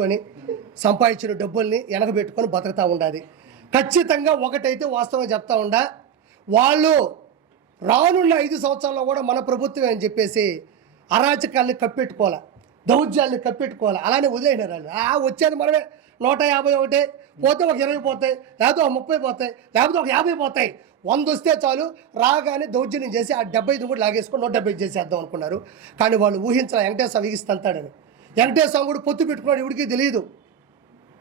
చేసుకొని సంపాదించిన డబ్బుల్ని వెనకబెట్టుకొని బతుకుతూ ఉండాలి. ఖచ్చితంగా ఒకటైతే వాస్తవం చెప్తా ఉండా వాళ్ళు రానున్న ఐదు సంవత్సరాల్లో కూడా మన ప్రభుత్వం అని చెప్పేసి అరాచకాల్ని కప్పెట్టుకోవాలి దౌర్జాల్ని కప్పెట్టుకోవాలి అలానే వదిలేసినారు వాళ్ళు. ఆ వచ్చేది మనమే నూట యాభై ఒకటి పోతే ఒక ఇరవై పోతాయి లేకపోతే ఒక ముప్పై పోతాయి లేకపోతే ఒక యాభై పోతాయి. వంద వస్తే చాలు రాగానే దౌర్జన్యం చేసి ఆ డెబ్బై ఐదు కూడా లాగేసుకొని నూట డెబ్బై చేసేద్దాం అనుకున్నారు. కానీ వాళ్ళు ఊహించాలి వెంకటేశ్వర విగిస్తుంటాడని. వెంకటేశ్వర కూడా పొత్తు పెట్టుకున్నాడు ఇవిడికి తెలియదు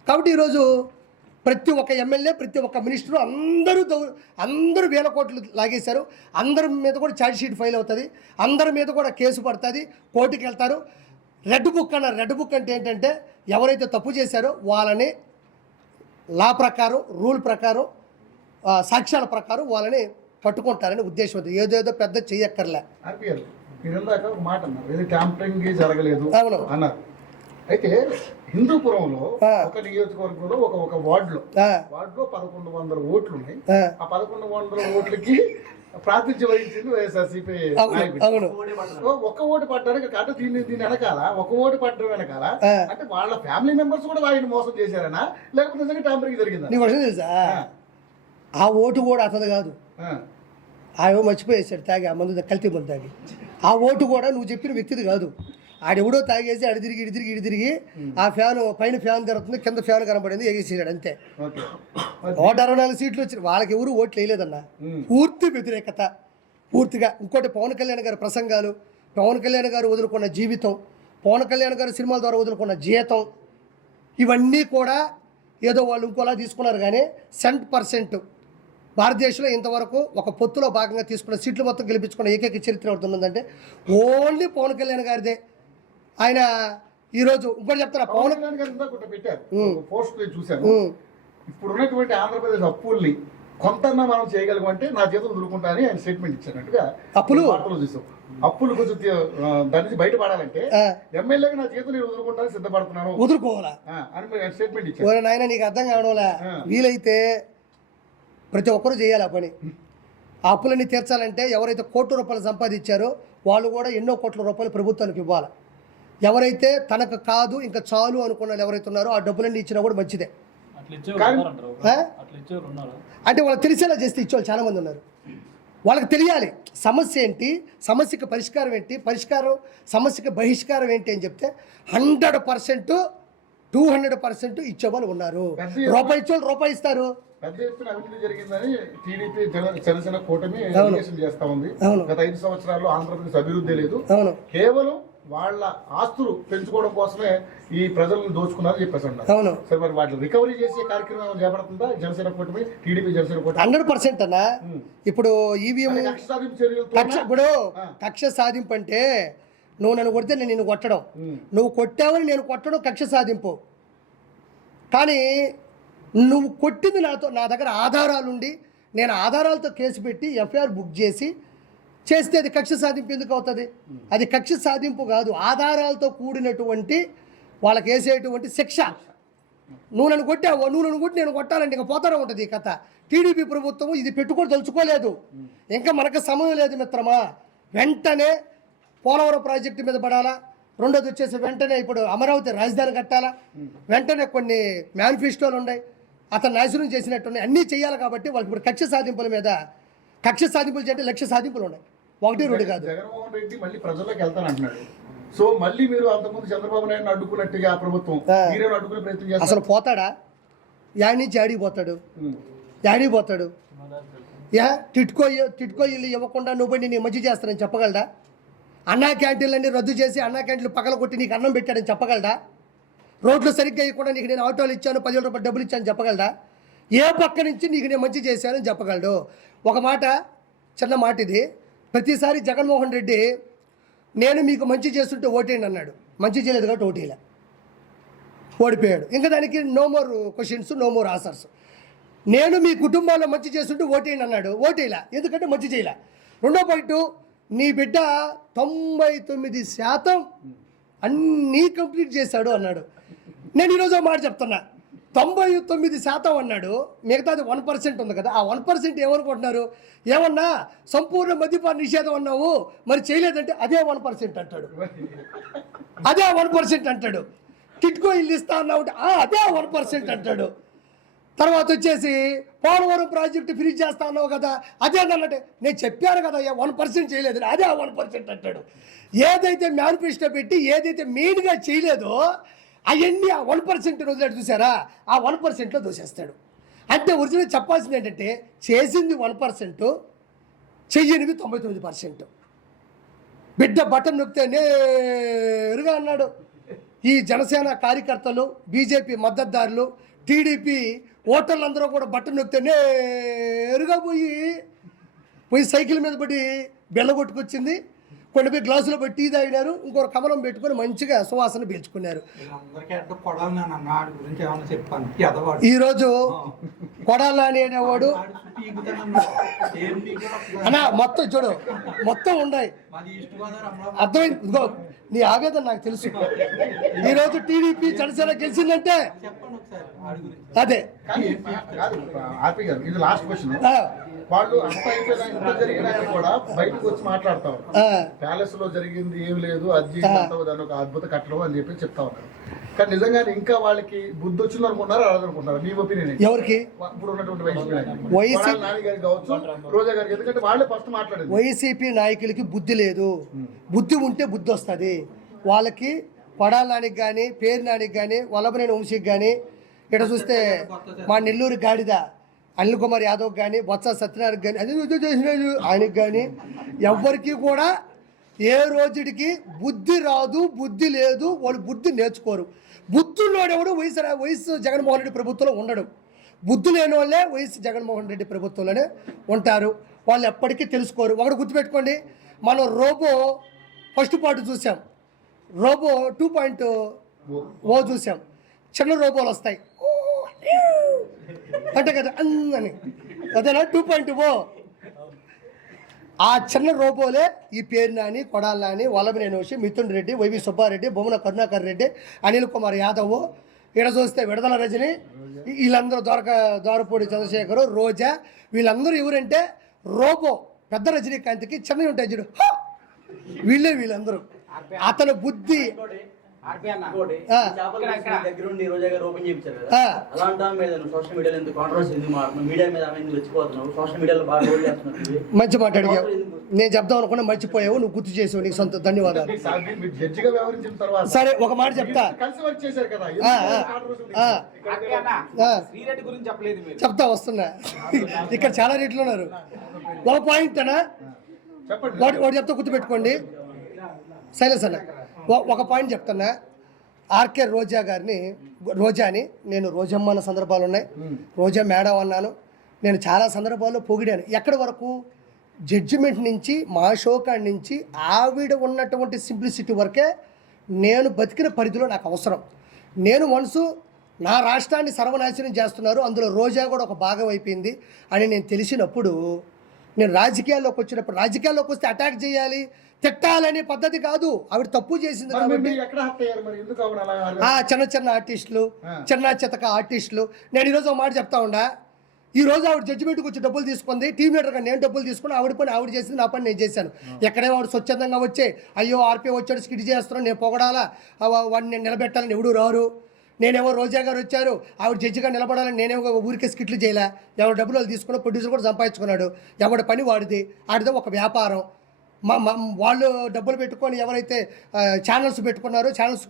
కాబట్టి ఈరోజు ప్రతి ఒక్క ఎమ్మెల్యే ప్రతి ఒక్క మినిస్టరు అందరూ దౌ- అందరూ వేల కోట్లు లాగేశారు. అందరి మీద కూడా ఛార్జ్షీట్ ఫైల్ అవుతుంది. అందరి మీద కూడా కేసు పడుతుంది. కోర్టుకి వెళ్తారు. రెడ్ బుక్ అన్న రెడ్ బుక్ అంటే ఏంటంటే ఎవరైతే తప్పు చేశారో వాళ్ళని లా ప్రకారం రూల్ ప్రకారం సాక్ష్యాల ప్రకారం వాళ్ళని పట్టుకుంటారని ఉద్దేశం ఏదేదో పెద్ద చెయ్యక్కర్లే. మీరు ఇందాక ఒక మాట అన్నారు. ఇది ట్యాంపరింగ్ జరగలేదు అవును. అన్నారు. అయితే హిందూపురంలో ఆ. ఒక నియోజకవర్గంలో ఒక ఒక వార్డులో ఆ, వార్డులో పదకొండు వందల ఓట్లు ఉన్నాయి ఆ, పదకొండు వందల ఓట్లకి ప్రాతినిధ్యం వహించింది వైఎస్ఆర్సీపీ నాయకుడు. ఒక్క ఓటు పడ్డానికి అంటే దీని దీని వెనకాల ఒక ఓటు పడ్డం వెనకాల. అంటే వాళ్ళ ఫ్యామిలీ మెంబర్స్ కూడా ఆయన మోసం చేశారనా? లేకపోతే నిజంగా ట్యాంపరింగ్ జరిగిందా? ఆ. ఓటు కూడా అతను కాదు. ఆ. ఆమె మర్చిపోయేసాడు తాగి ఆ మందు కల్తీ మందు తాగి. ఆ ఓటు కూడా నువ్వు చెప్పిన వ్యక్తిది కాదు. ఆడెవడో తాగేసి అడి తిరిగి ఇడి తిరిగి ఇడి తిరిగి ఆ ఫ్యాన్ పైన ఫ్యాన్ తిరుగుతుంది కింద ఫ్యాన్ కనబడింది ఎగేసాడు అంతే. నూట అరవై నాలుగు సీట్లు వచ్చి వాళ్ళకి ఎవరు ఓట్లు వేయలేదన్న. పూర్తి వ్యతిరేకత. పూర్తిగా ఇంకోటి పవన్ కళ్యాణ్ గారి ప్రసంగాలు పవన్ కళ్యాణ్ గారు వదులుకున్న జీవితం పవన్ కళ్యాణ్ గారి సినిమాల ద్వారా వదులుకున్న జీతం ఇవన్నీ కూడా ఏదో వాళ్ళు ఇంకోలా తీసుకున్నారు కానీ సెంట్ పర్సెంట్ భారతదేశంలో ఇంతవరకు ఒక పొత్తులో భాగంగా తీసుకున్న సీట్లు మొత్తం గెలిపించుకున్న ఏకైక చరిత్ర ఉందంటే ఓన్లీ పవన్ కళ్యాణ్ గారిదే. ఆయన ఈరోజు ఇంకోటి చెప్తారా? పవన్ కళ్యాణ్ గారు పెట్టారు. పోస్ట్ చూశాను. ఇప్పుడు ఉన్నటువంటి ఆంధ్రప్రదేశ్ అప్పుల్ని కొంతన్నా మనం చేయగలమంటే నా చేతులు దులుకుంటా అని ఆయన స్టేట్మెంట్ ఇచ్చినట్టుగా అప్పులు? వార్తలు చూసాం అప్పులు కొంచెం దాని నుంచి బయటపడాలంటే ఆ, ఎమ్మెల్యేగా నా చేతులు నేను సిద్ధపడుతున్నాను వదులుకోవాలా? అని స్టేట్మెంట్ ఇచ్చారు. ఓరే నాయన నీకు అర్థం కావడంలే. వీలైతే ప్రతి ఒక్కరూ చేయాలి ఆ పని. ఆ అప్పులన్నీ తీర్చాలంటే ఎవరైతే కోట్ల రూపాయలు సంపాదించారో వాళ్ళు కూడా ఎన్నో కోట్ల రూపాయలు ప్రభుత్వానికి ఇవ్వాలి. ఎవరైతే తనకు కాదు ఇంకా చాలు అనుకున్న వాళ్ళు ఎవరైతే ఉన్నారో ఆ డబ్బులన్నీ ఇచ్చినా కూడా మంచిదే. అంటే వాళ్ళకి తెలిసేలా చేస్తే ఇచ్చేవాళ్ళు చాలామంది ఉన్నారు. వాళ్ళకి తెలియాలి సమస్య ఏంటి సమస్యకి పరిష్కారం ఏంటి పరిష్కారం సమస్యకి బహిష్కారం ఏంటి అని చెప్తే hundred percent two hundred percent ఇచ్చేవాళ్ళు ఉన్నారు. రూపాయి ఇచ్చేవాళ్ళు రూపాయి ఇస్తారు. పెద్ద ఎత్తున అవినీతి జరిగిందని టీడీపీ జన- జనసేన కూటమి చేస్తా ఉంది. గత ఐదు సంవత్సరాల్లో ఆంధ్రప్రదేశ్ అభివృద్ధి లేదు. కేవలం వాళ్ళ ఆస్తులు పెంచుకోవడం కోసమే ఈ ప్రజలను దోచుకున్నారని చెప్పేసి అవును. సరే మరి వాటిని రికవరీ చేసే కార్యక్రమం చేపడుతుందా జనసేన కూటమి టీడీపీ జనసేన కూటమి? హండ్రెడ్ పర్సెంట్ అన్న. ఇప్పుడు ఈవీఎం కక్ష సాధింపు చర్యలతో కక్ష ఇప్పుడు. కక్ష సాధింపు అంటే నువ్వు నన్ను కొడితే నేను నిన్ను కొట్టడం. నువ్వు కొట్టావని నేను కొట్టడం కక్ష సాధింపు. కానీ నువ్వు కొట్టింది నాతో నా దగ్గర ఆధారాలుండి నేను ఆధారాలతో కేసు పెట్టి ఎఫ్ఐఆర్ బుక్ చేసి చేస్తే అది కక్ష సాధింపు ఎందుకు అవుతుంది? అది కక్ష సాధింపు కాదు ఆధారాలతో కూడినటువంటి వాళ్ళకి వేసేటువంటి శిక్ష. నువ్వు నన్ను కొట్టావు నువ్వు నన్ను కొట్టి నేను కొట్టాలంటే ఇంకా పోతానే ఉంటుంది ఈ కథ. టీడీపీ ప్రభుత్వం ఇది పెట్టుకొని తలుచుకోలేదు. ఇంకా మనకు సమయం లేదు మిత్రమా. వెంటనే పోలవరం ప్రాజెక్టు మీద పడాలా? రెండోది వచ్చేసి వెంటనే ఇప్పుడు అమరావతి రాజధాని కట్టాలా? వెంటనే కొన్ని మేనిఫెస్టోలు ఉన్నాయి. అతను నాశనం చేసినట్టున్నాయి. అన్నీ చేయాలి కాబట్టి వాళ్ళకి ఇప్పుడు కక్ష సాధింపుల మీద కక్ష సాధింపులు చేయంటే లక్ష్య సాధింపులు ఉన్నాయి. ఒకటి రెండు కాదు. జగన్మోహన్ రెడ్డి మళ్ళీ ప్రజల్లోకి వెళ్తానంటున్నాడు. సో మళ్ళీ మీరు అంతకుముందు చంద్రబాబు నాయుడు అడ్డుకున్నట్టుగా ప్రభుత్వం. మీరేమో అడ్డుకునే ప్రయత్నం చేస్తారు? అసలు పోతాడా? యాడి నుంచి యాడికి పోతాడు? యాడికి పోతాడు? యా టిట్కో టిట్కో ఇల్లు ఇవ్వకుండా నువ్వు పోయి నేను మంచి చేస్తానని చెప్పగలడా? అన్నా క్యాంటీన్లన్నీ రద్దు చేసి అన్నా క్యాంటీన్లు పగల కొట్టి నీకు అన్నం పెట్టాడని చెప్పగలడా? రోడ్లు సరిగ్గా ఇవ్వకుండా నీకు నేను ఆటోలు ఇచ్చాను పదివేల రూపాయలు డబ్బులు ఇచ్చాను చెప్పగలడా? ఏ పక్క నుంచి నీకు నేను మంచి చేశానని చెప్పగలడు? ఒక మాట చిన్న మాట ఇది. ప్రతిసారి జగన్మోహన్ రెడ్డి నేను మీకు మంచి చేస్తుంటే ఓటేయండి అన్నాడు. మంచి చేయలేదు కాబట్టి ఓటేయలే. ఓడిపోయాడు. ఇంకా దానికి no more questions no more answers నేను మీ కుటుంబాల్లో మంచి చేస్తుంటే ఓటేయండి అన్నాడు. ఓటేయలే. ఎందుకంటే మంచి చేయలే. రెండో పాయింట్ నీ బిడ్డ తొంభై తొమ్మిది శాతం అన్నీ కంప్లీట్ చేశాడు అన్నాడు. నేను ఈరోజు మాట చెప్తున్నా. తొంభై తొమ్మిది శాతం అన్నాడు మిగతాది వన్ పర్సెంట్ ఉంది కదా ఆ వన్ పర్సెంట్ ఏమనుకుంటున్నారు? ఏమన్నా సంపూర్ణ మద్యపాన నిషేధం అన్నావు మరి చేయలేదంటే అదే వన్ పర్సెంట్ అంటాడు. అదే వన్ పర్సెంట్ అంటాడు. టిట్కో ఇల్లు ఇస్తా అన్నావు "ఆ, అదే వన్ పర్సెంట్ అంటాడు. తర్వాత వచ్చేసి పోలవరం ప్రాజెక్టు ఫ్రీ చేస్తా అన్నావు కదా అదే అన్నట్టే నేను చెప్పాను కదా వన్ పర్సెంట్ చేయలేదు అదే వన్ పర్సెంట్ అంటాడు. ఏదైతే మేనిఫెస్టో పెట్టి ఏదైతే మెయిన్గా చేయలేదో అవన్నీ ఆ వన్ పర్సెంట్ రోజులు చూసారా ఆ వన్ పర్సెంట్లో దోసేస్తాడు. అంటే ఒరిజినల్ చెప్పాల్సింది ఏంటంటే చేసింది వన్ పర్సెంట్ చెయ్యనివి తొంభై తొమ్మిది పర్సెంట్. బిడ్డ బటన్ నొక్కితే నేరుగా అన్నాడు. ఈ జనసేన కార్యకర్తలు బీజేపీ మద్దతుదారులు టీడీపీ ఓటర్లందరూ కూడా బటన్ నొక్కితే నేరుగా పోయి పోయి సైకిల్ మీద పడి బెల్ల కొట్టుకొచ్చింది. కొన్ని పోయి గ్లాసులో పెట్టి టీ తాగినారు ఇంకొక కమలం పెట్టుకొని మంచిగా సువాసన పీల్చుకున్నారు. ఈరోజు కొడాల అనేవాడు? అన్నా మొత్తం చూడు మొత్తం ఉన్నాయి. అర్థమైంది? ఇదిగో నీ ఆవేదన నాకు తెలుసు. ఈరోజు టీడీపీ జనసేన గెలిచిందంటే అదే. కానీ కాదు ఆర్పి గారు ఇది లాస్ట్ క్వశ్చన్ వాళ్ళు అంత అయిపోయినా ఇంత జరిగినా కూడా బయటకు వచ్చి మాట్లాడతా ప్యాలెస్లో జరిగింది ఏమి లేదు అది దాని ఒక అద్భుత కట్టడం అని చెప్పి చెప్తా ఉన్నారు. కానీ నిజంగానే ఇంకా వాళ్ళకి బుద్ధి వచ్చింది అనుకుంటున్నారు అలా అనుకుంటున్నారు? మీ ఒపీనియన్ ఎవరికి? ఇప్పుడు ఉన్నటువంటి వైసీపీ నాని గారికి కావచ్చు రోజా గారికి ఎందుకంటే వాళ్ళే ఫస్ట్ మాట్లాడింది. వైసీపీ నాయకులకి బుద్ధి లేదు. బుద్ధి ఉంటే బుద్ధి వస్తుంది. వాళ్ళకి కొడాల నానికి కానీ పేరు నానికి కానీ వల్లభనేని వంశీకి కానీ ఇక్కడ చూస్తే మా నెల్లూరు గాడిద. అనిల్ కుమార్ యాదవ్ కానీ బొత్స సత్యనారాయణ కానీ అది ఇది చేసినాడు ఆయనకి కానీ ఎవ్వరికీ కూడా ఏ రోజుడికి బుద్ధి రాదు బుద్ధి లేదు వాళ్ళు బుద్ధి నేర్చుకోరు. బుద్ధుల్లోడెవడు వయసు వయసు జగన్మోహన్ రెడ్డి ప్రభుత్వంలో ఉండడు. బుద్ధి లేని వాళ్ళే వైఎస్ జగన్మోహన్ రెడ్డి ప్రభుత్వంలోనే ఉంటారు. వాళ్ళు ఎప్పటికీ తెలుసుకోరు. ఒకటి గుర్తుపెట్టుకోండి. మనం రోబో ఫస్ట్ పార్ట్ చూసాం. రోబో టూ పాయింట్ ఓ చూసాం. చిన్న రోబోలు వస్తాయి. అంటే కదా అని. అదేనా టూ పాయింట్ ఓ. ఆ చిన్న రోబోలే ఈ పేరు నాని కొడాల నాని వల్లభనేని వచ్చి మిథున్ రెడ్డి వైవి సుబ్బారెడ్డి బొమ్మన కరుణాకర్ రెడ్డి అనిల్ కుమార్ యాదవ్. ఇక్కడ చూస్తే విడదల రజని వీళ్ళందరూ దొరక దొరపూడి చంద్రశేఖరు రోజా వీళ్ళందరూ ఎవరంటే రోబో పెద్ద రజనీకాంత్కి చిన్నవి ఉంటాయి చూడు. వీళ్ళే వీళ్ళందరూ. అతని బుద్ధి ఇంకోటి, ఆ. ఈ చేపల బిజినెస్ దగ్గర ఉండి ఈ రోజా గారు ఓపెన్ చేయించారు కదా. ఆ. అలాంటి ఆమె మీద నువ్వు సోషల్ మీడియాలో ఎందుకు కాంట్రవర్సీ ఎందుకు మాట్లాడుతున్నావు మీడియా మీద ఆమె ఎందుకు రెచ్చిపోతున్నావు? సోషల్ మీడియాలో బాగా రోల్ చేస్తున్నావు ఇవి. మంచి మాట అడిగావు నేను చెప్దాం అనుకున్నా మర్చిపోయావు నువ్వు గుర్తు చేసావు నీకు సొంత ధన్యవాదాలు. సరే ఒక మాట చెప్తా. మీరు కలిసి వర్క్ చేశారు కదా. ఆ, ఆ, ఆ. ఆ. శ్రీరెడ్డి గురించి చెప్పలేదు మీరు. చెప్తా వస్తున్నా. ఇక్కడ చాలా రేట్లు ఉన్నారు. ఒక పాయింట్ అనా చెప్పండి. వాటి వాటి చెప్తా గుర్తుపెట్టుకోండి. సైలెన్స్ అన్న. ఒ- ఒక పాయింట్ చెప్తున్నా. ఆర్కే రోజా గారిని రోజాని నేను రోజమ్మ అన్న సందర్భాలు ఉన్నాయి. రోజా మేడం అన్నాను. నేను చాలా సందర్భాల్లో పొగిడాను. ఎక్కడి వరకు? జడ్జిమెంట్ నుంచి మా షో కాడి నుంచి ఆవిడ ఉన్నటువంటి సింప్లిసిటీ వరకే నేను బతికిన పరిధిలో నాకు అవసరం. నేను మనసు నా రాష్ట్రాన్ని సర్వనాశనం చేస్తున్నారు. అందులో రోజా కూడా ఒక భాగం అయిపోయింది అని నేను తెలిసినప్పుడు నేను రాజకీయాల్లోకి వచ్చినప్పుడు రాజకీయాల్లోకి వస్తే అటాక్ చేయాలి తిట్టాలనే పద్ధతి కాదు. ఆవిడ తప్పు చేసింది కాబట్టి చిన్న చిన్న ఆర్టిస్టులు. చిన్న చితక ఆర్టిస్టులు. నేను ఈరోజు ఒక మాట చెప్తా ఉండా ఈ రోజు ఆవిడ జడ్జిమెంట్కి వచ్చి డబ్బులు తీసుకుంది టీమ్ లీడర్గా నేను డబ్బులు తీసుకుని ఆవిడ పని ఆవిడ చేసింది నా పని నేను చేశాను. ఎక్కడే వాడు స్వచ్ఛందంగా వచ్చే అయ్యో ఆర్పీ వచ్చాడు స్కిట్ చేస్తున్నాను నేను పొగడాలా వాడిని నేను నిలబెట్టాలని ఎవడు రారు. నేనేమో రోజా గారు వచ్చారు. ఆవిడ జడ్జిగా నిలబడాలని నేనేమో ఊరికే స్కిట్లు చేయలే. ఎవరు డబ్బులు వాళ్ళు తీసుకున్న ప్రొడ్యూసర్ కూడా సంపాదించుకున్నాడు. ఎవడ పని వాడిది. ఆడిది ఒక వ్యాపారం. మా మా వాళ్ళు డబ్బులు పెట్టుకొని ఎవరైతే ఛానల్స్ పెట్టుకున్నారో ఛానల్స్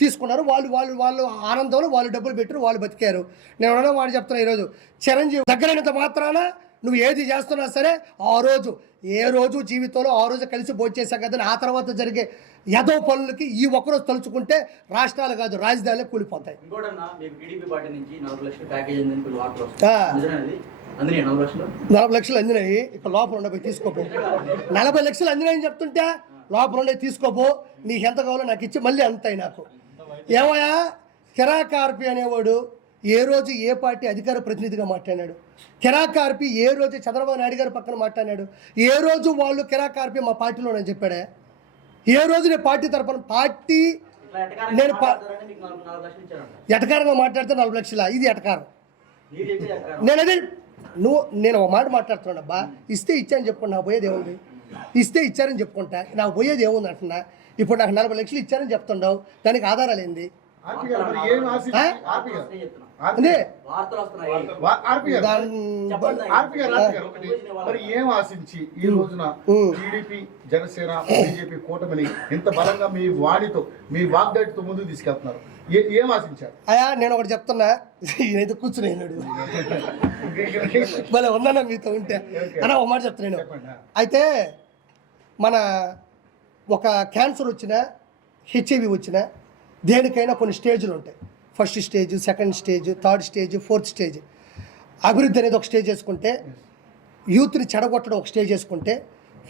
తీసుకున్నారో వాళ్ళు వాళ్ళు వాళ్ళు ఆనందంలో వాళ్ళు డబ్బులు పెట్టారు వాళ్ళు బతికారు. నేను వాడు చెప్తున్నా ఈరోజు. చిరంజీవి దగ్గరైనంత మాత్రాన నువ్వు ఏది చేస్తున్నా సరే ఆ రోజు ఏ రోజు జీవితంలో ఆ రోజు కలిసి భోజేసాం కదా ఆ తర్వాత జరిగే యదో పనులకి ఈ ఒక్కరోజు తలుచుకుంటే రాష్ట్రాలు కాదు రాజధానులు కూలిపోతాయి. నలభై లక్షలు అందినాయి ఇక్కడ లోపల ఉండబోయి తీసుకోపో. నలభై లక్షలు అందినాయని చెప్తుంటే లోపల ఉండే తీసుకోపో. నీకు ఎంత కావాలో నాకు ఇచ్చి మళ్ళీ అంతాయి నాకు. ఏమయ్యా? కిరాకార్పి అనేవాడు ఏ రోజు ఏ పార్టీ అధికార ప్రతినిధిగా మాట్లాడాడు కిరాకార్పి ఏ రోజు చంద్రబాబు నాయుడు గారి పక్కన మాట్లాడాడు ఏ రోజు వాళ్ళు కిరాకార్పి మా పార్టీలోనని చెప్పాడే? ఏ రోజు నేను పార్టీ తరపున పార్టీ నేను ఎటకారంగా మాట్లాడితే నలభై లక్షల? ఇది ఎటకారం. నేను అదే నువ్వు నేను ఒక మాట మాట్లాడుతున్నా అబ్బా. ఇస్తే ఇచ్చాను చెప్పుకున్నా నా పోయేది ఏముంది? ఇస్తే ఇచ్చారని చెప్పుకుంటా నాకు పోయేది ఏముంది అంటున్నా? ఇప్పుడు నాకు నలభై లక్షలు ఇచ్చారని చెప్తుండవు దానికి ఆధారాలు ఏంది? మరి ఏం ఆశించి అంటే మరి ఏం ఈ రోజున. టీడీపీ జనసేన బీజేపీ కూటమిని ఇంత బలంగా మీ వాణితో మీ వాగ్దాటితో ముందుకు తీసుకెళ్తున్నారు? ఏ- ఏం ఆశించారు? అయ్యా నేను ఒకటి చెప్తున్నా. ఈయనైతే కూర్చుని భలే ఉందన్న మీతో ఉంటే. అన్న ఒక మాట చెప్తున్నాను అయితే మన ఒక క్యాన్సర్ వచ్చిన హెచ్ఐవి వచ్చిన దేనికైనా కొన్ని స్టేజ్లు ఉంటాయి. First stage second stage third stage fourth stage. అభివృద్ధి అనేది ఒక స్టేజ్ వేసుకుంటే యూత్ని చెడగొట్టడం ఒక స్టేజ్ వేసుకుంటే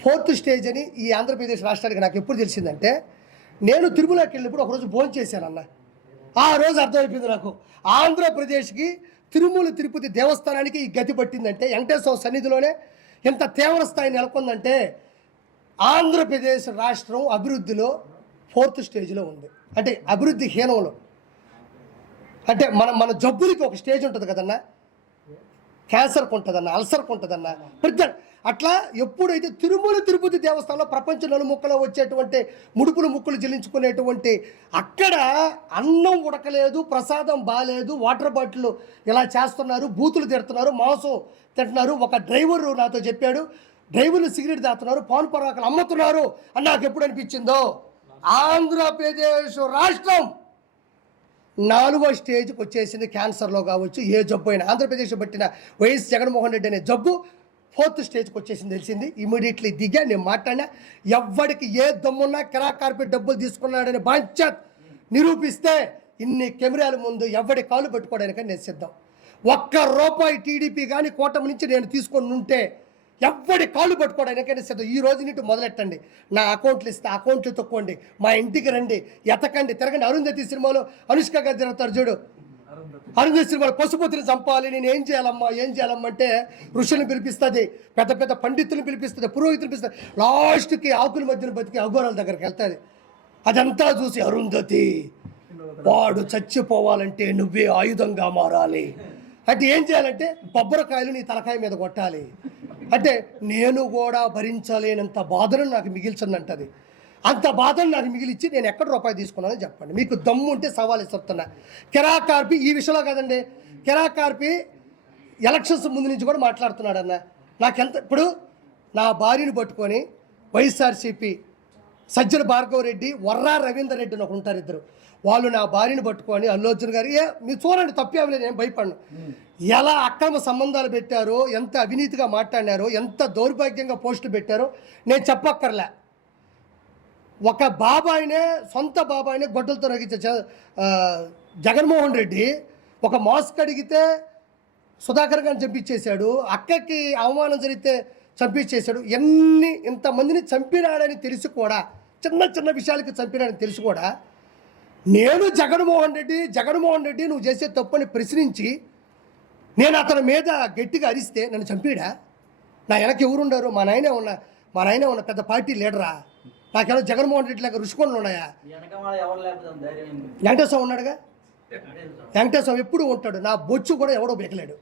ఫోర్త్ స్టేజ్ అని ఈ ఆంధ్రప్రదేశ్ రాష్ట్రానికి నాకు ఎప్పుడు తెలిసిందంటే నేను తిరుమలకి వెళ్ళినప్పుడు ఒకరోజు భోజనం చేశానన్న ఆ రోజు అర్థమైపోయింది నాకు. ఆంధ్రప్రదేశ్కి తిరుమల తిరుపతి దేవస్థానానికి ఈ గతి పట్టిందంటే వెంకటేశ్వర సన్నిధిలోనే ఇంత తీవ్ర స్థాయి నెలకొందంటే ఆంధ్రప్రదేశ్ రాష్ట్రం అభివృద్ధిలో ఫోర్త్ స్టేజ్లో ఉంది. అంటే అభివృద్ధి హీనంలో. అంటే మన మన జబ్బులకి ఒక స్టేజ్ ఉంటుంది కదన్నా? క్యాన్సర్కి ఉంటుందన్న అల్సర్కి ఉంటుందన్న ప్రతి అట్లా ఎప్పుడైతే తిరుమల తిరుపతి దేవస్థానంలో ప్రపంచ నలుముక్కలో వచ్చేటువంటి ముడుపులు ముక్కులు చెల్లించుకునేటువంటి అక్కడ అన్నం ఉడకలేదు ప్రసాదం బాగాలేదు వాటర్ బాటిల్ ఇలా చేస్తున్నారు బూతులు తిడుతున్నారు మాంసం తింటున్నారు. ఒక డ్రైవర్ నాతో చెప్పాడు డ్రైవర్లు సిగరెట్ దాతున్నారు పాన్ పొరాకలు అమ్ముతున్నారు అని నాకు ఎప్పుడు అనిపించిందో? ఆంధ్రప్రదేశ్ రాష్ట్రం నాలుగో స్టేజ్కి వచ్చేసింది క్యాన్సర్లో కావచ్చు ఏ జబ్బు అయినా. ఆంధ్రప్రదేశ్ పట్టిన వైఎస్ జగన్మోహన్ రెడ్డి అనే జబ్బు ఫోర్త్ స్టేజ్కి వచ్చేసింది తెలిసింది. ఇమీడియట్లీ దిగా నేను మాట్లాడినా ఎవ్వడికి ఏ దమ్మున్నా కిరా కార్పెట్ డబ్బులు తీసుకున్నాడని బాంచత్ నిరూపిస్తే ఇన్ని కెమెరాల ముందు ఎవడి కాలు పెట్టుకోవడానికని నేను సిద్ధం. ఒక్క రూపాయి టీడీపీ కానీ కూటమి నుంచి నేను తీసుకొని ఉంటే ఎవడి కాళ్ళు పట్టుకోవడానికైనా సరే. ఈ రోజు నీటి మొదలెట్టండి. నా అకౌంట్లు ఇస్తే అకౌంట్లు తొక్కండి మా ఇంటికి రండి. ఎతకండి. తిరగండి. అరుంధతి సినిమాలో అనుష్క గారు తిరుగుతారు చూడు. అరుంధతి సినిమాలో పశుపతిని చంపాలి. నేను ఏం చేయాలమ్మా? ఏం చేయాలమ్మా అంటే ఋషులను పిలిపిస్తుంది. పెద్ద పెద్ద పండితులను పిలిపిస్తుంది. పురోహితులు పిలిపిస్తుంది. లాస్ట్కి ఆకుల మధ్యన బతికి అఘోరాల దగ్గరికి వెళ్తుంది. అదంతా చూసి అరుంధతి వాడు చచ్చిపోవాలంటే నువ్వే ఆయుధంగా మారాలి. అంటే ఏం చేయాలంటే బొబ్బరకాయలు నీ తలకాయ మీద కొట్టాలి. అంటే నేను కూడా భరించలేనంత బాధను నాకు మిగిల్చిందంటది. అంత బాధను నాకు మిగిలిచ్చి నేను ఎక్కడ రూపాయి తీసుకున్నానని చెప్పండి. మీకు దమ్ము ఉంటే సవాల్ ఇస్తున్నా. కెరాకార్పి ఈ విషయంలో కాదండి. కెరాకార్పి ఎలక్షన్స్ ముందు నుంచి కూడా మాట్లాడుతున్నాడు అన్న నాకెంత ఇప్పుడు నా భార్యను పట్టుకొని వైఎస్ఆర్సీపీ సజ్జల భార్గవ రెడ్డి వర్రా రవీందర్ రెడ్డి అని ఒకరు ఉంటారు ఇద్దరు. వాళ్ళు నా భార్యను పట్టుకొని అల్లు అర్జున్ గారు ఏ మీరు చూడండి తప్పేమలేదు నేను భయపడను. ఎలా అక్రమ సంబంధాలు పెట్టారో ఎంత అవినీతిగా మాట్లాడినారో ఎంత దౌర్భాగ్యంగా పోస్టులు పెట్టారో నేను చెప్పక్కర్లే. ఒక బాబాయినే సొంత బాబాయినే గొడ్డలతో రగించే జగన్మోహన్ రెడ్డి ఒక మాస్క్ అడిగితే సుధాకర్ గారిని చంపించేశాడు అక్కకి అవమానం జరిగితే చంపించేశాడు ఎన్ని ఇంతమందిని చంపినాడని తెలిసి కూడా. చిన్న చిన్న విషయాలకి చంపినాడని తెలిసి కూడా నేను జగన్మోహన్ రెడ్డి జగన్మోహన్ రెడ్డి నువ్వు చేసే తప్పని ప్రశ్నించి నేను అతని మీద గట్టిగా అరిస్తే నన్ను చంపాడా? నా వెనక ఎవరుండారు? మా నాయనే ఉన్న మా నాయనే ఉన్న పెద్ద పార్టీ లీడరా? నాకేమో జగన్మోహన్ రెడ్డి లాగా రుషికొండలు ఉన్నాయా? వెంకటేశ్వర ఉన్నాడుగా. వెంకటేశ్వర ఎప్పుడు ఉంటాడు? నా బొచ్చు కూడా ఎవడో బెకలేడు.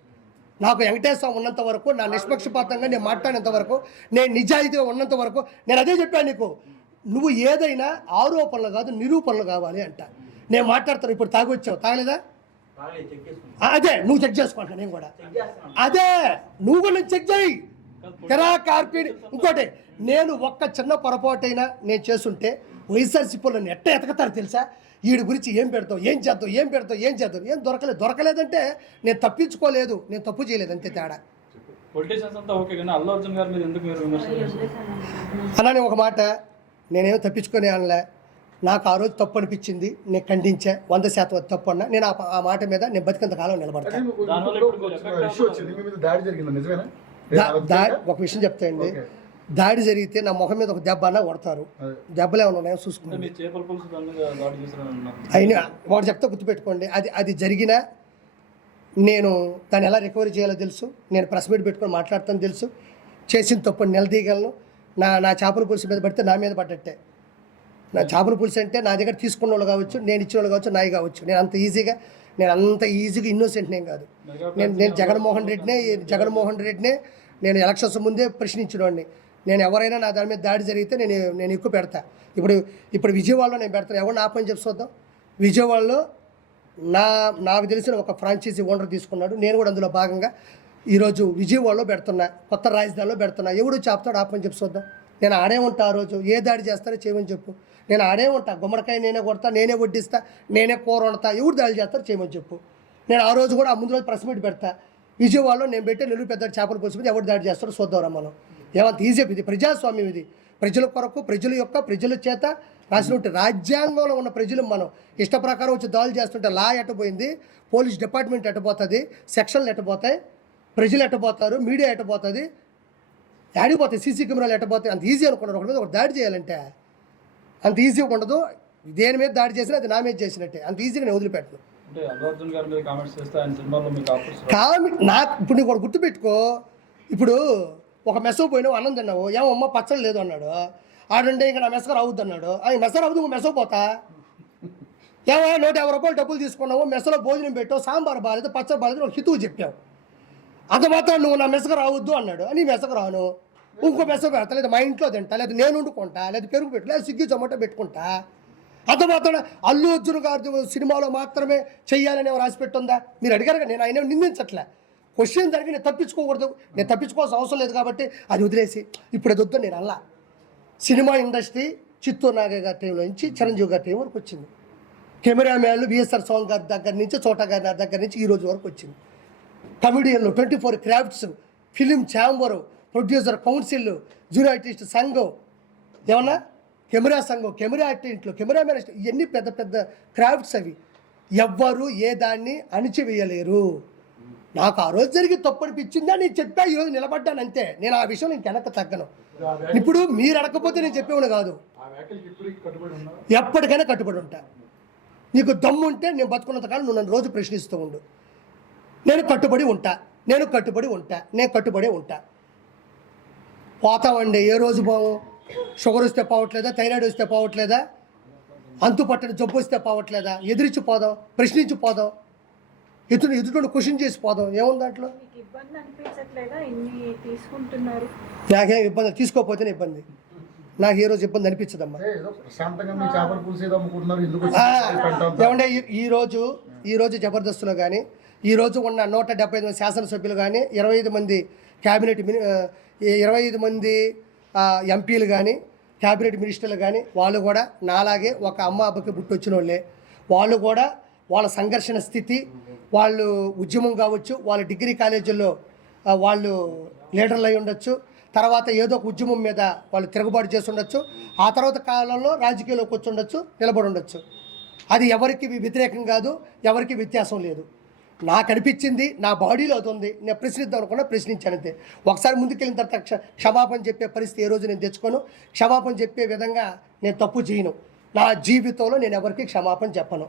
నాకు వెంకటేశ్వర ఉన్నంత వరకు నా నిష్పక్షపాతంగా నేను మాట్లాడినంత వరకు నేను నిజాయితీగా ఉన్నంత వరకు నేను అదే చెప్పాను నీకు. నువ్వు ఏదైనా ఆరోపణలు కాదు నిరూపణలు కావాలి అంట. నేను మాట్లాడతాను ఇప్పుడు తాగొచ్చావు తాగలేదా? అదే నువ్వు చెక్ చేసుకుంటా నేను కూడా. అదే నువ్వు కూడా చెక్ చేయి. కిరా కార్పీడ్. ఇంకోటి నేను ఒక్క చిన్న పొరపాటైనా నేను చేస్తుంటే వైఎస్ఆర్సీపీలో ఎట్ట ఎతకతారు తెలుసా? వీడి గురించి ఏం పెడతావు ఏం చేద్దాం ఏం పెడతావు ఏం చేద్దాం ఏం దొరకలేదు దొరకలేదంటే నేను తప్పించుకోలేదు నేను తప్పు చేయలేదు అంతే తేడా. చేస్తున్నారు? అలానే ఒక మాట నేనేమో తప్పించుకొని అనలే నాకు ఆ రోజు తప్పు అనిపించింది నేను ఖండించా. వంద శాతం తప్పు అన్నా. నేను ఆ మాట మీద నేను బతికంత కాలం నిలబడతాను ఒక ఎఫెక్ట్ ఇష్యూ వచ్చింది మీ మీద దాడి జరిగింది? నిజమేనా? దా- దా- ఒక విషయం చెప్తాయండి. దాడి జరిగితే నా ముఖం మీద ఒక దెబ్బ అన్నా కొడతారు. దెబ్బలు ఏమైనా ఉన్నాయో చూసుకుంటాను. అయినా వాడు చెప్తే గుర్తుపెట్టుకోండి. అది అది జరిగినా నేను దాన్ని ఎలా రికవరీ చేయాలో తెలుసు. నేను ప్రెస్ మీట్ పెట్టుకొని మాట్లాడతాను తెలుసు. చేసిన తప్పు నిలదీయగలను. నా నా చేపల పులుసు మీద పడితే నా మీద పడ్డట్టే. నా చేపల పులుసు అంటే నా దగ్గర తీసుకున్న వాళ్ళు కావచ్చు నేను ఇచ్చిన వాళ్ళు కావచ్చు నాయి కావచ్చు. నేను అంత ఈజీగా నేను అంత ఈజీగా ఇన్నోసెంట్ నేను కాదు. నేను నేను జగన్మోహన్ రెడ్డినే జగన్మోహన్ రెడ్డినే నేను ఎలక్షన్స్ ముందే ప్రశ్నించినవాడిని నేను ఎవరైనా నా దాని మీద దాడి జరిగితే నేను నేను ఎక్కువ పెడతా. ఇప్పుడు ఇప్పుడు విజయవాడలో నేను పెడతాను ఎవరు నా పని చెప్పి చూద్దాం. విజయవాడలో నా నాకు తెలిసిన ఒక ఫ్రాంచైజీ ఓనర్ తీసుకున్నాడు. నేను కూడా అందులో భాగంగా ఈరోజు విజయవాడలో పెడుతున్నా కొత్త రాజధానిలో పెడుతున్నా. ఎవడు చెప్తాడు ఆపని చెప్పి చూద్దాం. నేను ఆడే ఉంటా ఆ రోజు. ఏ దాడి చేస్తారో చేయమని చెప్పు. నేను ఆడే ఉంటా. గుమ్మడికాయ నేనే కొడతా నేనే వడ్డిస్తా నేనే కూర వండుతా. ఎవడు దాడి చేస్తారో చేయమని చెప్పు. నేను ఆ రోజు కూడా ఆ ముందు రోజు ప్రెస్ మీట్ పెడతా. విజయవాడలో నేను పెట్టే నెల్లూరు పెద్ద చేపలు పోసిపోతే ఎవరు దాడి చేస్తారో చూద్దాం మనం. ఏమంత ఈజీ ఇది. ప్రజాస్వామ్యం ఇది. ప్రజల కొరకు ప్రజల యొక్క ప్రజల చేత రాసినట్టు రాజ్యాంగంలో ఉన్న ప్రజలు మనం. ఇష్ట ప్రకారం వచ్చి దాడులు చేస్తుంటే లా ఎట్టబోయింది పోలీస్ డిపార్ట్మెంట్ ఎట్టబోతుంది సెక్షన్లు ఎట్టబోతాయి. ప్రజలు ఎట్టబోతారు మీడియా ఎట్టబోతుంది ఆడిపోతాయి సీసీ కెమెరాలు ఎట్టబోతాయి అంత ఈజీ అనుకున్నారు ఒకటి మీద ఒక దాడి చేయాలంటే. అంత ఈజీగా ఉండదు. దేని మీద దాడి చేసినా అది నా మీద చేసినట్టే. అంత ఈజీగా నేను వదిలిపెట్టను. అంటే అల్లు అర్జున్ గారి మీద కామెంట్స్ చేస్తే ఆయన సినిమాలో మీకు ఆఫర్స్ కామి నాకు ఇప్పుడు నీకు ఒకటి గుర్తుపెట్టుకో. ఇప్పుడు ఒక మెస పోయినావు అన్నం తిన్నావు. ఏమమ్మ పచ్చడి లేదు అన్నాడు. ఆడుంటే ఇంకా నా మెస రావద్దు అన్నాడు. అది మెస రావద్దు ఇంకో మెస పోతా. ఏమో నూట యాభై రూపాయలు డబ్బులు తీసుకున్నావు. మెసలో భోజనం పెట్టావు సాంబార్ బాగాలేదు పచ్చడి బాగాలేదు ఒక హితువు చెప్పావు. అంత మాత్రం నువ్వు నా మెసగ రావద్దు అన్నాడు. నీ మెసగ రాను. ఇంకో మెసగ పెడతా లేదా మా ఇంట్లో తింటా. లేదా నేను వండుకుంటా. లేదా పెరుగు పెట్టు లేదా స్విగ్గీ జొమాటో పెట్టుకుంటా. అంత మాత్రం అల్లు అర్జున్ గారు సినిమాలో మాత్రమే చెయ్యాలని రాసి పెట్టుందా మీరు అడిగారు నేను ఆయన నిందించట్లే. క్వశ్చన్ జరిగి నేను తప్పించుకోకూడదు. నేను తప్పించుకోవాల్సిన అవసరం లేదు కాబట్టి అది వదిలేసి ఇప్పుడు అది వద్దు నేను అల్లా సినిమా ఇండస్ట్రీ చిత్తూరు నాగయ్య గారి టైం నుంచి చిరంజీవి గారి టైం వరకు వచ్చింది. కెమెరామ్యాన్లు విఎస్ఆర్ స్వామి గారి దగ్గర నుంచి చోటా గారి దగ్గర నుంచి ఈ రోజు వరకు వచ్చింది. కమిడియన్లు twenty four crafts film chamber producer council junior artist సంఘం. ఏమన్నా? కెమెరా సంఘం కెమెరా ఆర్టిస్టులు కెమెరా మ్యాన్ ఇవన్నీ పెద్ద పెద్ద క్రాఫ్ట్స్ అవి. ఎవ్వరు ఏ దాన్ని అణిచివేయలేరు. నాకు ఆ రోజు జరిగి తప్పు అనిపించిందా నేను చెప్పా ఈరోజు నిలబడ్డాను అంతే. నేను ఆ విషయం నేను తగ్గను. ఇప్పుడు మీరు అడగకపోతే నేను చెప్పేవాడు కాదు. ఎప్పటికైనా కట్టుబడి ఉంటా. నీకు దమ్ము ఉంటే నేను బతుకున్నంతకాలం నువ్వు నన్ను రోజు ప్రశ్నిస్తూ ఉండు. నేను కట్టుబడి ఉంటా నేను కట్టుబడి ఉంటా నేను కట్టుబడి ఉంటా. పోతామండి ఏ రోజు పోవు? షుగర్ వస్తే పోవట్లేదా? థైరాయిడ్ వస్తే పోవట్లేదా? అంతు పట్టని జబ్బు వస్తే పోవట్లేదా? ఎదిరించి పోదాం ప్రశ్నించి పోదాం ఎదురు ఎదుటి క్వశ్చన్ చేసి పోదాం ఏముంది దాంట్లో? మీకు ఇబ్బంది అనిపించట్లేదా? ఇన్ని తీసుకుంటున్నారు. నాకేం ఇబ్బంది తీసుకోకపోతేనే ఇబ్బంది. నాకు ఏ రోజు ఇబ్బంది అనిపించదమ్మా? ఏమంటే ఈ- ఈ రోజు ఈ రోజు జబర్దస్త్లో కానీ ఈ రోజు ఉన్న నూట డెబ్బై ఐదు మంది శాసనసభ్యులు కానీ ఇరవై ఐదు మంది క్యాబినెట్ మిని ఇరవై ఐదు మంది ఎంపీలు కానీ క్యాబినెట్ మినిస్టర్లు కానీ వాళ్ళు కూడా నాలాగే ఒక అమ్మ అబ్బకి పుట్టొచ్చిన వాళ్ళే వాళ్ళు కూడా వాళ్ళ సంఘర్షణ స్థితి వాళ్ళు ఉద్యమం కావచ్చు వాళ్ళ డిగ్రీ కాలేజీల్లో వాళ్ళు లీడర్లు అయి ఉండొచ్చు. తర్వాత ఏదో ఒక ఉద్యమం మీద వాళ్ళు తిరుగుబాటు చేసి ఉండొచ్చు. ఆ తర్వాత కాలంలో రాజకీయాల్లోకి వచ్చి ఉండొచ్చు నిలబడి ఉండొచ్చు. అది ఎవరికి వ్యతిరేకం కాదు ఎవరికి వ్యత్యాసం లేదు. నాకు అనిపించింది నా బాడీలో అది ఉంది నేను ప్రశ్నిద్దాం అనుకున్నా ప్రశ్నించాను అంతే. ఒకసారి ముందుకెళ్ళిన తర్వాత క్ష- క్షమాపణ చెప్పే పరిస్థితి ఏ రోజు నేను తెచ్చుకోను. క్షమాపణ చెప్పే విధంగా నేను తప్పు చేయను. నా జీవితంలో నేను ఎవరికి క్షమాపణ చెప్పను.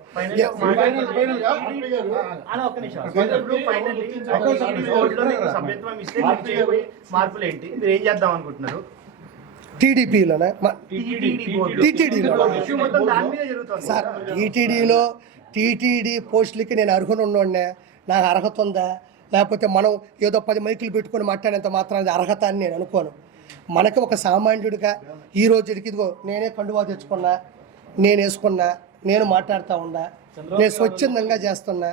మార్పులు ఏంటి మీరు ఏం చేద్దాం అనుకుంటున్నారు? టీడీపీలోనే? టీటీడీలో ఇష్యూ మొత్తం దాని మీద జరుగుతుంది. సార్ టీటీడీలో టీటీడీ పోస్టులకి నేను అర్హులు ఉన్నోడినే నాకు అర్హత ఉందా? లేకపోతే మనం ఏదో పది మైకులు పెట్టుకొని మాట్లాడేంత మాత్రం అది అర్హత అని నేను అనుకోను. మనకి ఒక సామాన్యుడిగా ఈ రోజుకి ఇదిగో నేనే కండువా తెచ్చుకున్నా నేను వేసుకున్నా నేను మాట్లాడుతూ ఉన్నా నేను స్వచ్ఛందంగా చేస్తున్నా.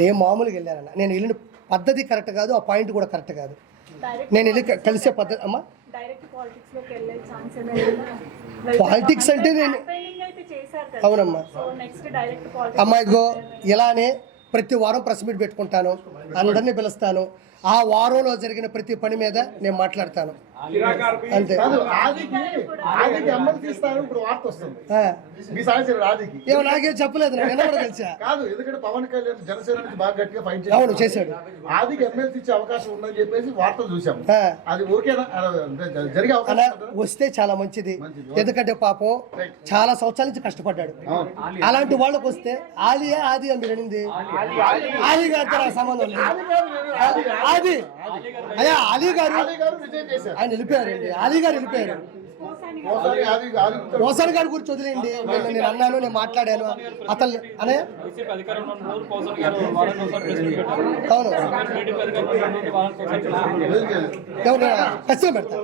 నేను మామూలుగా వెళ్ళానన్న. నేను వెళ్ళిన పద్ధతి కరెక్ట్ కాదు ఆ పాయింట్ కూడా కరెక్ట్ కాదు. డైరెక్ట్ నేను వెళ్ళి కలిసే పద్ధతి అమ్మా? పాలిటిక్స్ అంటే నేను- అవునమ్మా. అమ్మా ఇదిగో ఇలానే ప్రతి వారం ప్రెస్ మీట్ పెట్టుకుంటాను. అందరినీ పిలుస్తాను. ఆ వారంలో జరిగిన ప్రతి పని మీద నేను మాట్లాడతాను. అంతే. ఆదికి ఆదికి ఎమ్మెల్సీ ఇస్తారు ఇప్పుడు వార్త వస్తుంది. ఆ, మీ సాయం ఆదికి ఏమో నాకేం చెప్పలేదు కాదు ఎందుకంటే పవన్ కళ్యాణ్ బాగా గట్టిగా ఫైట్ అవును చేశాడు. ఆదికి ఎమ్మెల్సీ ఇచ్చే అవకాశం ఉందని చెప్పేసి వార్తలు చూసాము. అది ఓకేనా జరిగే అవకాశం? వస్తే చాలా మంచిది. ఎందుకంటే పాపం చాలా సంవత్సరాల నుంచి కష్టపడ్డాడు. అలాంటి వాళ్ళకి వస్తే ఆలియా ఆది అని మీరు అనింది? ఆలి గారితో సంబంధం లేదు. ఆది అదే అలీ గారు. ఆది ఆయన వెళ్ళిపోయారండి అలీ గారు వెళ్ళిపోయారు ఓసారి ఆది ఆది ఓసారి గారి. గురించి వదిలేయండి నేను నేను అన్నాను నేను మాట్లాడాను. అతను అనే? అవును. ఖచ్చితంగా పెడతా.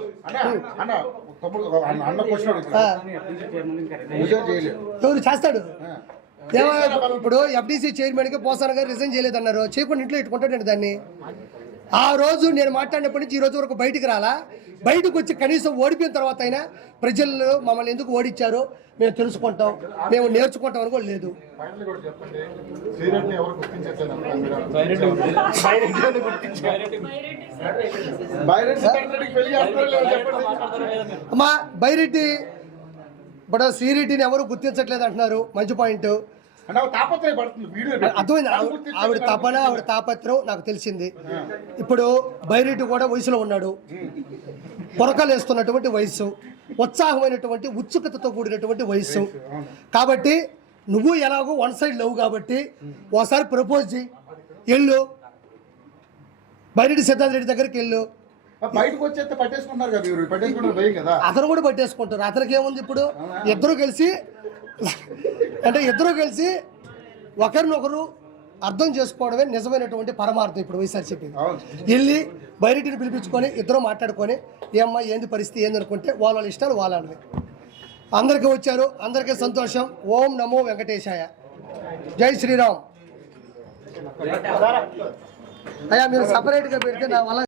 ఎవరు చేస్తాడు? ఇప్పుడు ఎఫ్డీసీ చైర్మన్కి పోసాన గారు రిజైన్ చేయలేదన్నారు. చేయకుండా ఇంట్లో ఇట్టుకుంటాడండి దాన్ని. ఆ రోజు నేను మాట్లాడినప్పటి నుంచి ఈ రోజు వరకు బయటికి రాలా. బయటకు వచ్చి కనీసం ఓడిపోయిన తర్వాత అయినా ప్రజలు మమ్మల్ని ఎందుకు ఓడించారో మేము తెలుసుకుంటాం. మేము నేర్చుకుంటాం అని కూడా లేదు. అమ్మా బైరెడ్డి ఇప్పుడు శ్రీరెడ్డిని ఎవరు గుర్తించట్లేదు అంటున్నారు. మంచి పాయింట్. అర్థమైంది? ఆవిడ-. తపన ఆవిడ తాపత్రం నాకు తెలిసింది. ఇప్పుడు బైరెడ్డి కూడా వయసులో ఉన్నాడు. పొరకలు వేస్తున్నటువంటి వయసు ఉత్సాహమైనటువంటి ఉత్సుకతతో కూడినటువంటి వయసు కాబట్టి నువ్వు ఎలాగో వన్ సైడ్ లవ్ కాబట్టి ఒకసారి ప్రపోజ్ చేయి వెళ్ళు. బైరెడ్డి సిద్ధార్థ రెడ్డి దగ్గరికి వెళ్ళు. బయటకు వచ్చేస్తే పట్టేసుకుంటారు కదా మీరు పట్టేసుకుంటారు కదా? అతను కూడా పట్టేసుకుంటారు. అతనికి ఏముంది ఇప్పుడు? ఇద్దరు కలిసి అంటే ఇద్దరు కలిసి ఒకరినొకరు అర్థం చేసుకోవడమే నిజమైనటువంటి పరమార్థం ఇప్పుడు వైఎస్ఆర్ చెప్పింది. వెళ్ళి బయటిని పిలిపించుకొని ఇద్దరు మాట్లాడుకొని ఏమ్మా ఏంది పరిస్థితి ఏంది? అనుకుంటే వాళ్ళ వాళ్ళ ఇష్టాలు వాళ్ళవి. అందరికీ వచ్చారు అందరికీ సంతోషం. ఓం నమో వెంకటేశాయ. జై శ్రీరామ్. అయ్యా మీరు సపరేట్గా పెడితే నా వల్ల